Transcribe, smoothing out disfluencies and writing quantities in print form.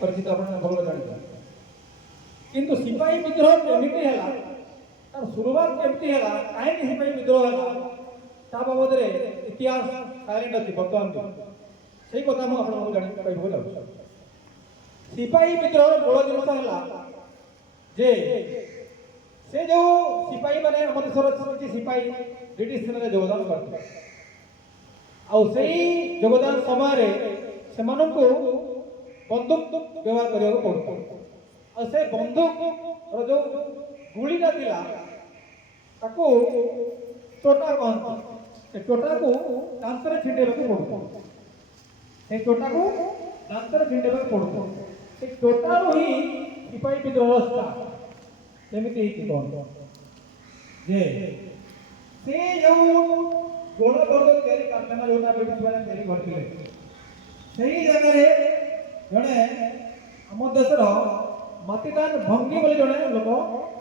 परिचित अपन भल जानते किंतु सिपाही विद्रोह केमिति हैला तार शुरुआत केमिति हैला काहे सिपाही विद्रोह हैला ता बाबद रे इतिहास साइलेंट अछि वर्तमान सेही कथा हम आपन जानि कहबो लागो सिपाही विद्रोह मूल जिनस हैला जे से जो सिपाही माने हम देशर किछि सिपाही ब्रिटिश सेना रे योगदान करते आ सेही योगदान समय रे सेमानंकु बंदूक व्यवहार करिया पड़तो और से बंदूक और जो गुलीटा थिला ताको टोटा कहते से टोटा को दांतरे छिंडेबा को पड़तो से टोटा को दांतरे छिंडेबा को पड़तो से टोटा रो ही सिपाही विद्रोह स्टार्ट जेमिति ही कोन जे से जो गोड़ बंदूक तयारी कारखाना जोटा ब्रिटिश वाला तयारी करथिले सेही जगह रे जणे हम देशर मतिदान भंगी बोली जणे लोक